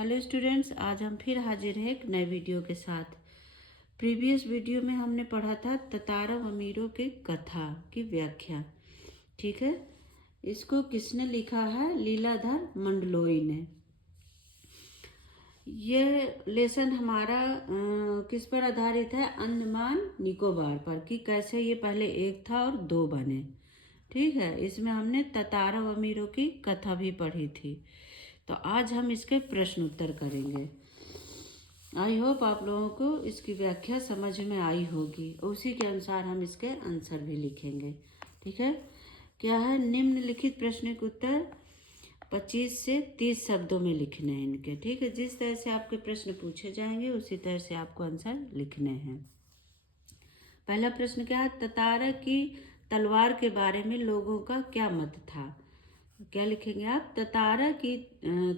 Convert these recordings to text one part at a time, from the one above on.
Hello students, आज हम फिर हाजिर हैं एक नए वीडियो के साथ। प्रीवियस वीडियो में हमने पढ़ा था ततारा व मीरो की कथा की व्याख्या। ठीक है, इसको किसने लिखा है? लीलाधर मंडलोई ने। यह लेसन हमारा किस पर आधारित है? अंडमान निकोबार पर, कि कैसे ये पहले एक था और दो बने। ठीक है, इसमें हमने ततारा व मीरो की कथा भी पढ़ी थी। तो आज हम इसके प्रश्न उत्तर करेंगे। आई होप आप लोगों को इसकी व्याख्या समझ में आई होगी। उसी के अनुसार हम इसके आंसर भी लिखेंगे। ठीक है, क्या है? निम्नलिखित प्रश्न के उत्तर 25 से 30 शब्दों में लिखने हैं इनके। ठीक है, जिस तरह से आपके प्रश्न पूछे जाएंगे उसी तरह से आपको आंसर लिखने हैं। पहला प्रश्न क्या है? ततारा की तलवार के बारे में लोगों का क्या मत था? क्या लिखेंगे आप? ततारा की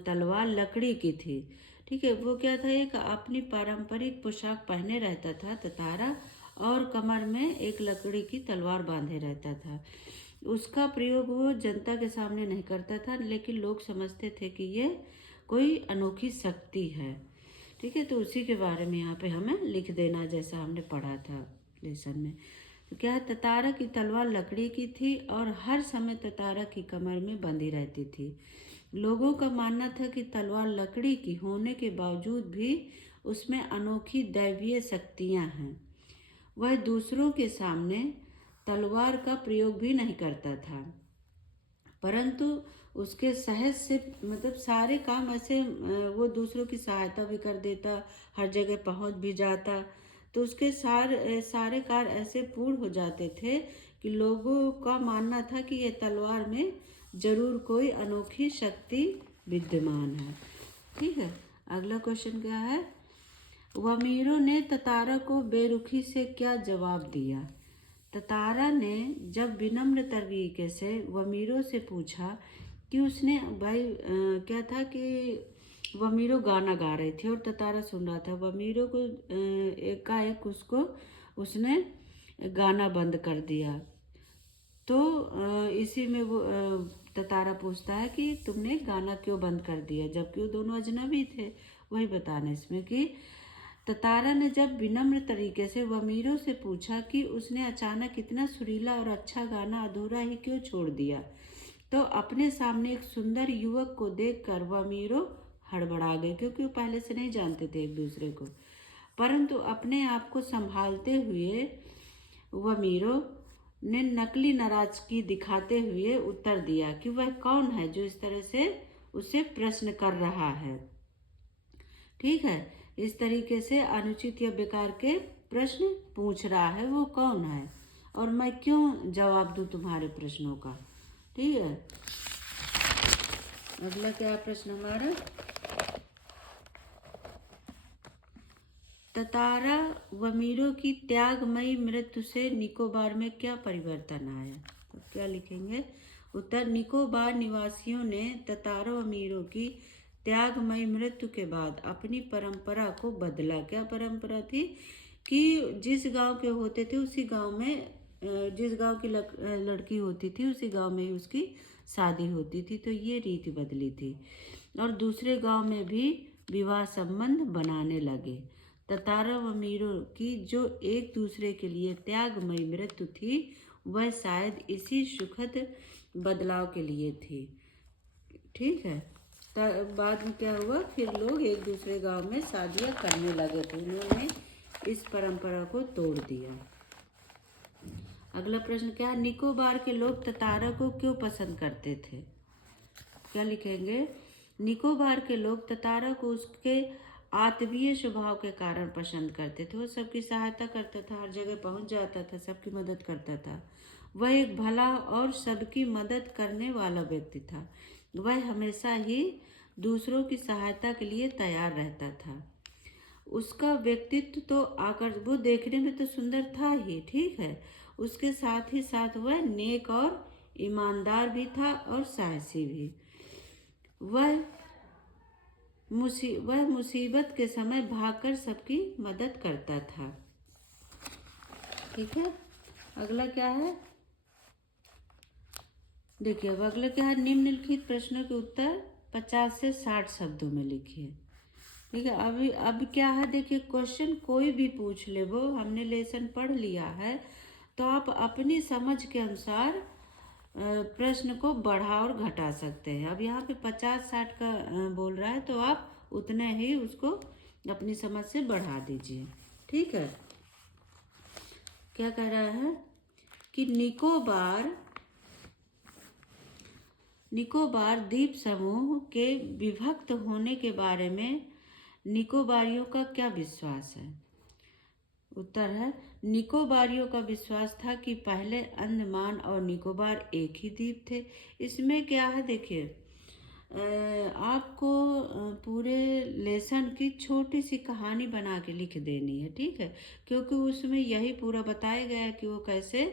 तलवार लकड़ी की थी। ठीक है, वो क्या था? एक अपनी पारंपरिक पोशाक पहने रहता था ततारा, और कमर में एक लकड़ी की तलवार बांधे रहता था। उसका प्रयोग वो जनता के सामने नहीं करता था, लेकिन लोग समझते थे कि ये कोई अनोखी शक्ति है। ठीक है, तो उसी के बारे में यहाँ पे हमें लिख देना, जैसा हमने पढ़ा था लेसन में। तो क्या है? ततारा की तलवार लकड़ी की थी और हर समय ततारा की कमर में बंधी रहती थी। लोगों का मानना था कि तलवार लकड़ी की होने के बावजूद भी उसमें अनोखी दैवीय शक्तियां हैं। वह दूसरों के सामने तलवार का प्रयोग भी नहीं करता था, परंतु उसके सहज से सारे काम ऐसे वो दूसरों की सहायता भी कर देता, हर जगह पहुंच भी जाता। तो उसके सारे कार्य ऐसे पूर्ण हो जाते थे कि लोगों का मानना था कि ये तलवार में जरूर कोई अनोखी शक्ति विद्यमान है। ठीक है, अगला क्वेश्चन क्या है? वमीरो ने ततारा को बेरुखी से क्या जवाब दिया? ततारा ने जब विनम्र तरीके से वमीरो से पूछा कि उसने क्या था कि वमीरो गाना गा रही थी और ततारा सुन रहा था। वमीरो को एकाएक उसने गाना बंद कर दिया। तो इसी में वो ततारा पूछता है कि तुमने गाना क्यों बंद कर दिया, जबकि वो दोनों अजनबी थे। वही बताना इसमें कि ततारा ने जब विनम्र तरीके से वमीरो से पूछा कि उसने अचानक इतना सुरीला और अच्छा गाना अधूरा ही क्यों छोड़ दिया, तो अपने सामने एक सुंदर युवक को देखकर वमीरो हड़बड़ा गए, क्योंकि वो पहले से नहीं जानते थे एक दूसरे को। परंतु अपने आप को संभालते हुए वमीरो ने नकली नाराजगी दिखाते हुए उत्तर दिया कि वह कौन है जो इस तरह से उसे प्रश्न कर रहा है। ठीक है, इस तरीके से अनुचित या बेकार के प्रश्न पूछ रहा है, वो कौन है और मैं क्यों जवाब दूं तुम्हारे प्रश्नों का। ठीक है, अगला क्या प्रश्न हमारा? ततारा वमीरो की त्यागमयी मृत्यु से निकोबार में क्या परिवर्तन आया? तो क्या लिखेंगे? उत्तर: निकोबार निवासियों ने ततारा वमीरो की त्यागमयी मृत्यु के बाद अपनी परंपरा को बदला। क्या परंपरा थी? कि जिस गांव के होते थे उसी गांव में जिस गांव की लड़की होती थी उसी गांव में ही उसकी शादी होती थी। तो ये रीति बदली थी और दूसरे गांव में भी विवाह संबंध बनाने लगे। ततारा व मीरो की जो एक दूसरे के लिए त्यागमयी मृत्यु थी, वह शायद इसी सुखद बदलाव के लिए थी। ठीक है, बाद में क्या हुआ? फिर लोग एक दूसरे गांव में शादियां करने लगे थे। उन्होंने इस परंपरा को तोड़ दिया। अगला प्रश्न क्या है? निकोबार के लोग ततारा को क्यों पसंद करते थे? क्या लिखेंगे? निकोबार के लोग ततारा को उसके आत्मीय स्वभाव के कारण पसंद करते थे। वो सबकी सहायता करता था, हर जगह पहुंच जाता था, सबकी मदद करता था। वह एक भला और सबकी मदद करने वाला व्यक्ति था। वह हमेशा ही दूसरों की सहायता के लिए तैयार रहता था। उसका व्यक्तित्व तो वो देखने में तो सुंदर था ही, ठीक है, उसके साथ ही साथ वह नेक और ईमानदार भी था और साहसी भी। वह मुसीबत के समय भागकर सबकी मदद करता था। ठीक है, अगला क्या है? देखिए, अब अगला क्या है? निम्नलिखित प्रश्नों के उत्तर 50 से 60 शब्दों में लिखिए। ठीक है। अभी अब क्या है, देखिए क्वेश्चन कोई भी पूछ ले, वो हमने लेसन पढ़ लिया है तो आप अपनी समझ के अनुसार प्रश्न को बढ़ा और घटा सकते हैं। अब यहाँ पे 50-60 का बोल रहा है तो आप उतने ही उसको अपनी समझ से बढ़ा दीजिए। ठीक है। क्या कह रहा है कि निकोबार द्वीप समूह के विभक्त होने के बारे में निकोबारियों का क्या विश्वास है? उत्तर है, निकोबारियों का विश्वास था कि पहले अंडमान और निकोबार एक ही द्वीप थे। इसमें क्या है, देखिए आपको पूरे लेसन की छोटी सी कहानी बना के लिख देनी है। ठीक है, क्योंकि उसमें यही पूरा बताया गया है कि वो कैसे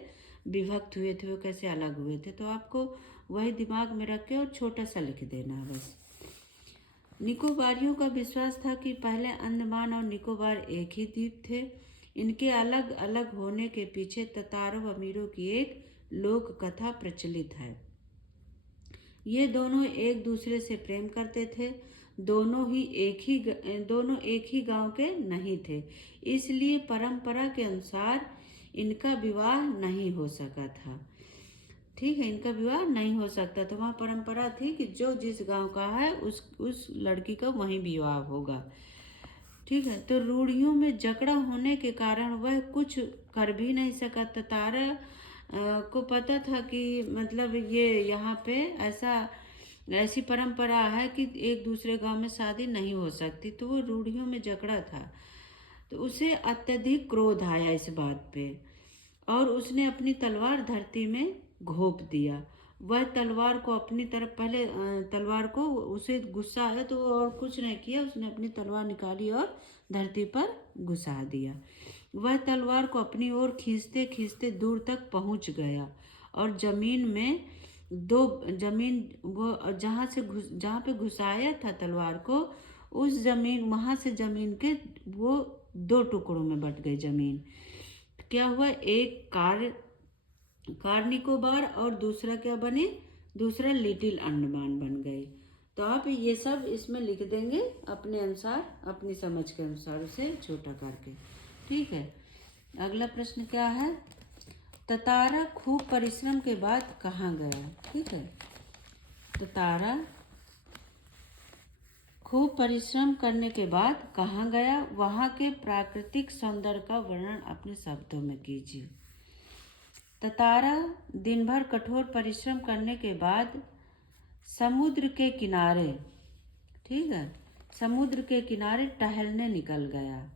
विभक्त हुए थे, वो कैसे अलग हुए थे। तो आपको वही दिमाग में रख के और छोटा सा लिख देना है बस। निकोबारियों का विश्वास था कि पहले अंडमान और निकोबार एक ही द्वीप थे। इनके अलग अलग होने के पीछे ततारों अमीरों की एक लोक कथा प्रचलित है। ये दोनों एक दूसरे से प्रेम करते थे। दोनों एक ही गांव के नहीं थे, इसलिए परंपरा के अनुसार इनका विवाह नहीं हो सका था। ठीक है, इनका विवाह नहीं हो सकता। तो वहाँ परंपरा थी कि जो जिस गांव का है उस लड़की का वहीं विवाह होगा। ठीक है, तो रूढ़ियों में जकड़ा होने के कारण वह कुछ कर भी नहीं सका। ततारा को पता था कि मतलब ये यहाँ पे ऐसी परंपरा है कि एक दूसरे गांव में शादी नहीं हो सकती, तो वो रूढ़ियों में जकड़ा था। तो उसे अत्यधिक क्रोध आया इस बात पे और उसने अपनी तलवार धरती में घोंप दिया। वह तलवार को अपनी तरफ पहले तलवार को उसे गुस्सा आया तो वो और कुछ नहीं किया, उसने अपनी तलवार निकाली और धरती पर घुसा दिया। वह तलवार को अपनी ओर खींचते खींचते दूर तक पहुंच गया और जमीन वो जहाँ पे घुसाया था तलवार को, उस जमीन वहां से जमीन के वो 2 टुकड़ों में बट गई जमीन। क्या हुआ, एक कार निकोबार और दूसरा क्या बने, दूसरा लिटिल अंडमान बन गए। तो आप ये सब इसमें लिख देंगे अपने अनुसार, अपनी समझ के अनुसार उसे छोटा करके। ठीक है, अगला प्रश्न क्या है, ततारा खूब परिश्रम के बाद कहाँ गया? ठीक है, ततारा खूब परिश्रम करने के बाद कहाँ गया? वहाँ के प्राकृतिक सौंदर्य का वर्णन अपने शब्दों में कीजिए। ततारा दिन भर कठोर परिश्रम करने के बाद समुद्र के किनारे, ठीक है, समुद्र के किनारे टहलने निकल गया।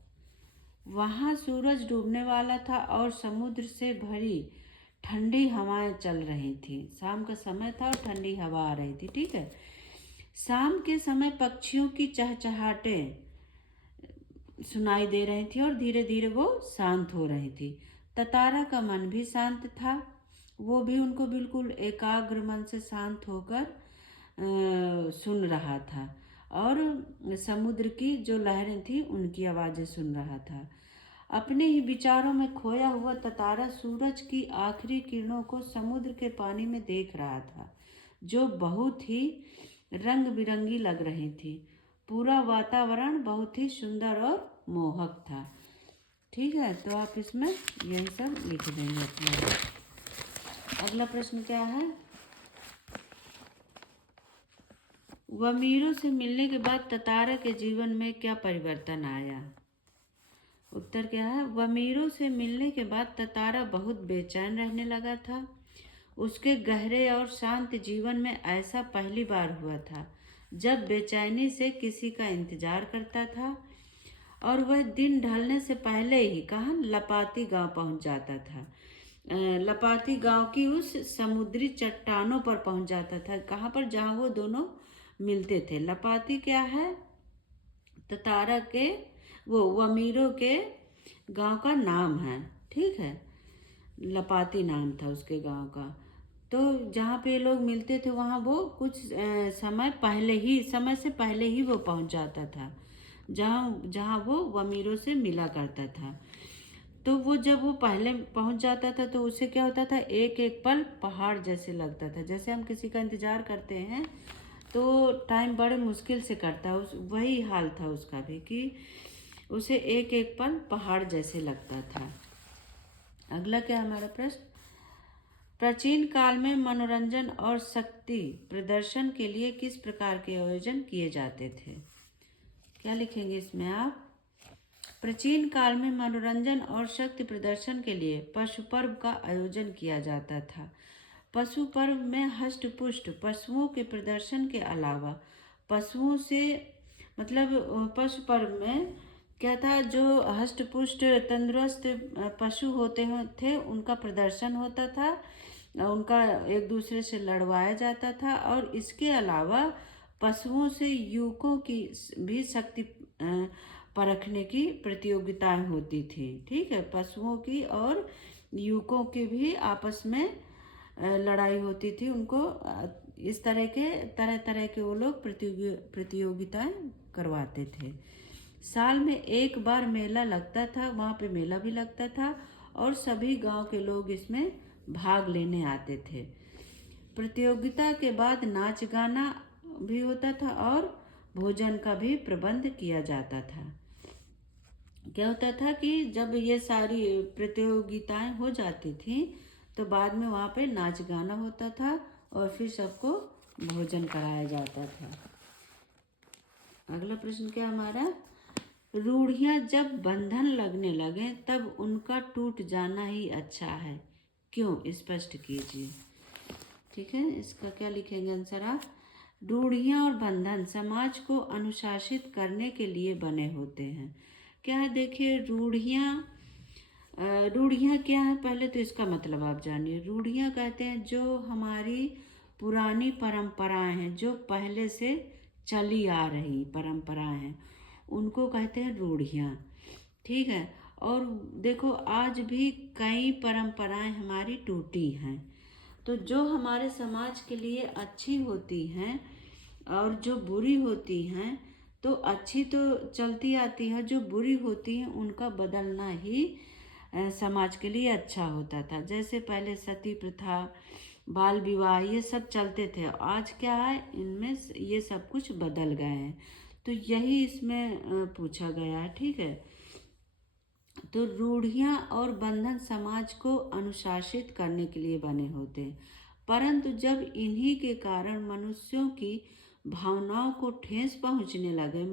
वहाँ सूरज डूबने वाला था और समुद्र से भरी ठंडी हवाएं चल रही थी। शाम का समय था और ठंडी हवा आ रही थी। ठीक है, शाम के समय पक्षियों की चहचहाहटें सुनाई दे रही थी और धीरे धीरे वो शांत हो रही थी। ततारा का मन भी शांत था, वो भी उनको बिल्कुल एकाग्र मन से शांत होकर सुन रहा था और समुद्र की जो लहरें थी उनकी आवाज़ें सुन रहा था। अपने ही विचारों में खोया हुआ ततारा सूरज की आखिरी किरणों को समुद्र के पानी में देख रहा था, जो बहुत ही रंग बिरंगी लग रही थी। पूरा वातावरण बहुत ही सुंदर और मोहक था। ठीक है, तो आप इसमें यही सब लिख देंगे अपना। अगला प्रश्न क्या है, वमीरों से मिलने के बाद ततारा के जीवन में क्या परिवर्तन आया? उत्तर क्या है, वमीरों से मिलने के बाद ततारा बहुत बेचैन रहने लगा था। उसके गहरे और शांत जीवन में ऐसा पहली बार हुआ था जब बेचैनी से किसी का इंतजार करता था और वह दिन ढलने से पहले ही कहाँ, लपाती गांव पहुंच जाता था। लपाती गांव की उस समुद्री चट्टानों पर पहुंच जाता था। कहाँ पर, जहाँ वो दोनों मिलते थे। लपाती क्या है, ततारा के वो वमीरों के गांव का नाम है। ठीक है, लपाती नाम था उसके गांव का। तो जहाँ पे लोग मिलते थे वहाँ वो कुछ समय से पहले ही वो पहुँच जाता था, जहाँ जहाँ वो वमीरों से मिला करता था। तो वो जब वो पहले पहुँच जाता था तो उससे क्या होता था, एक एक पल पहाड़ जैसे लगता था। जैसे हम किसी का इंतजार करते हैं तो टाइम बड़े मुश्किल से कटता है। उस वही हाल था उसका भी कि उसे एक एक पल पहाड़ जैसे लगता था। अगला क्या है हमारा प्रश्न, प्राचीन काल में मनोरंजन और शक्ति प्रदर्शन के लिए किस प्रकार के आयोजन किए जाते थे? क्या लिखेंगे इसमें आप? प्राचीन काल में मनोरंजन और शक्ति प्रदर्शन के लिए पशु पर्व का आयोजन किया जाता था। पशु पर्व में हष्ट पुष्ट पशुओं के प्रदर्शन के अलावा पशुओं से पशु पर्व में क्या था, जो हष्ट पुष्ट तंदुरुस्त पशु होते थे उनका प्रदर्शन होता था, उनका एक दूसरे से लड़वाया जाता था। और इसके अलावा पशुओं से युवकों की भी शक्ति परखने की प्रतियोगिताएं होती थी। ठीक है, पशुओं की और युवकों की भी आपस में लड़ाई होती थी। उनको इस तरह के वो लोग प्रतियोगिताएं करवाते थे। साल में एक बार मेला लगता था, वहाँ पे मेला भी लगता था और सभी गांव के लोग इसमें भाग लेने आते थे। प्रतियोगिता के बाद नाच गाना भी होता था और भोजन का भी प्रबंध किया जाता था। क्या होता था कि जब ये सारी प्रतियोगिताएं हो जाती थी तो बाद में वहाँ पे नाच गाना होता था और फिर सबको भोजन कराया जाता था। अगला प्रश्न क्या हमारा, रूढ़ियाँ जब बंधन लगने लगे तब उनका टूट जाना ही अच्छा है, क्यों? स्पष्ट कीजिए। ठीक है, इसका क्या लिखेंगे आंसर आप? रूढ़ियाँ और बंधन समाज को अनुशासित करने के लिए बने होते हैं। क्या है देखिए, रूढ़ियाँ क्या है, पहले तो इसका मतलब आप जानिए। रूढ़ियाँ कहते हैं जो हमारी पुरानी परंपराएं हैं, जो पहले से चली आ रही परंपराएं हैं, उनको कहते हैं रूढ़ियाँ। ठीक है, और देखो आज भी कई परंपराएं हमारी टूटी हैं, तो जो हमारे समाज के लिए अच्छी होती हैं और जो बुरी होती हैं, तो अच्छी तो चलती आती है, जो बुरी होती हैं उनका बदलना ही समाज के लिए अच्छा होता था। जैसे पहले सती प्रथा, बाल विवाह, ये सब चलते थे। आज क्या है, इनमें ये सब कुछ बदल गए हैं, तो यही इसमें पूछा गया है। ठीक है, तो रूढ़ियाँ और बंधन समाज को अनुशासित करने के लिए बने होते हैं, परंतु जब इन्हीं के कारण मनुष्यों की भावनाओं को ठेस पहुंचने लगे,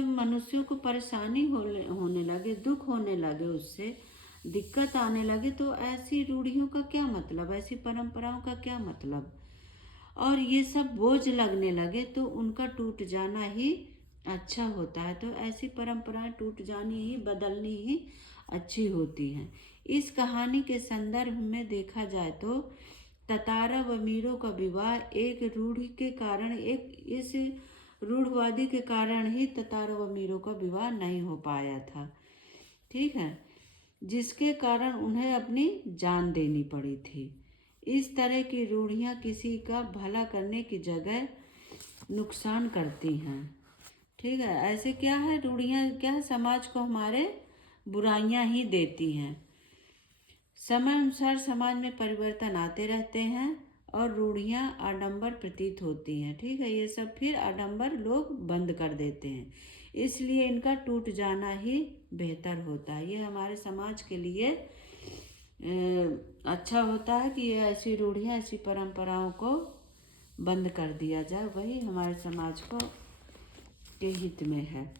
मनुष्यों को परेशानी होने लगे, दुख होने लगे, उससे दिक्कत आने लगे, तो ऐसी रूढ़ियों का क्या मतलब, ऐसी परंपराओं का क्या मतलब, और ये सब बोझ लगने लगे तो उनका टूट जाना ही अच्छा होता है। तो ऐसी परंपराएं टूट जानी ही, बदलनी ही अच्छी होती हैं। इस कहानी के संदर्भ में देखा जाए तो ततारा व मीरो का विवाह एक रूढ़ी के कारण, इस रूढ़वादी के कारण ही ततारा व मीरो का विवाह नहीं हो पाया था। ठीक है, जिसके कारण उन्हें अपनी जान देनी पड़ी थी। इस तरह की रूढ़ियाँ किसी का भला करने की जगह नुकसान करती हैं। ठीक है, ऐसे क्या है, रूढ़ियाँ क्या है, समाज को हमारे बुराइयां ही देती हैं। समय अनुसार समाज में परिवर्तन आते रहते हैं और रूढ़ियाँ आडंबर प्रतीत होती हैं। ठीक है, ये सब फिर आडंबर लोग बंद कर देते हैं, इसलिए इनका टूट जाना ही बेहतर होता है। ये हमारे समाज के लिए अच्छा होता है कि ये ऐसी रूढ़ियाँ, ऐसी परंपराओं को बंद कर दिया जाए, वही हमारे समाज को के हित में है।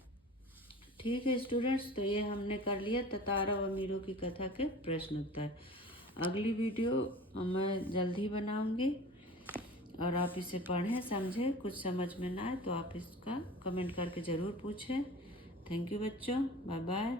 ठीक है स्टूडेंट्स, तो ये हमने कर लिया ततारा व मीरो की कथा के प्रश्न उत्तर। अगली वीडियो मैं जल्द ही बनाऊंगी और आप इसे पढ़ें, समझें। कुछ समझ में ना आए तो आप इसका कमेंट करके ज़रूर पूछें। थैंक यू बच्चों, बाय बाय।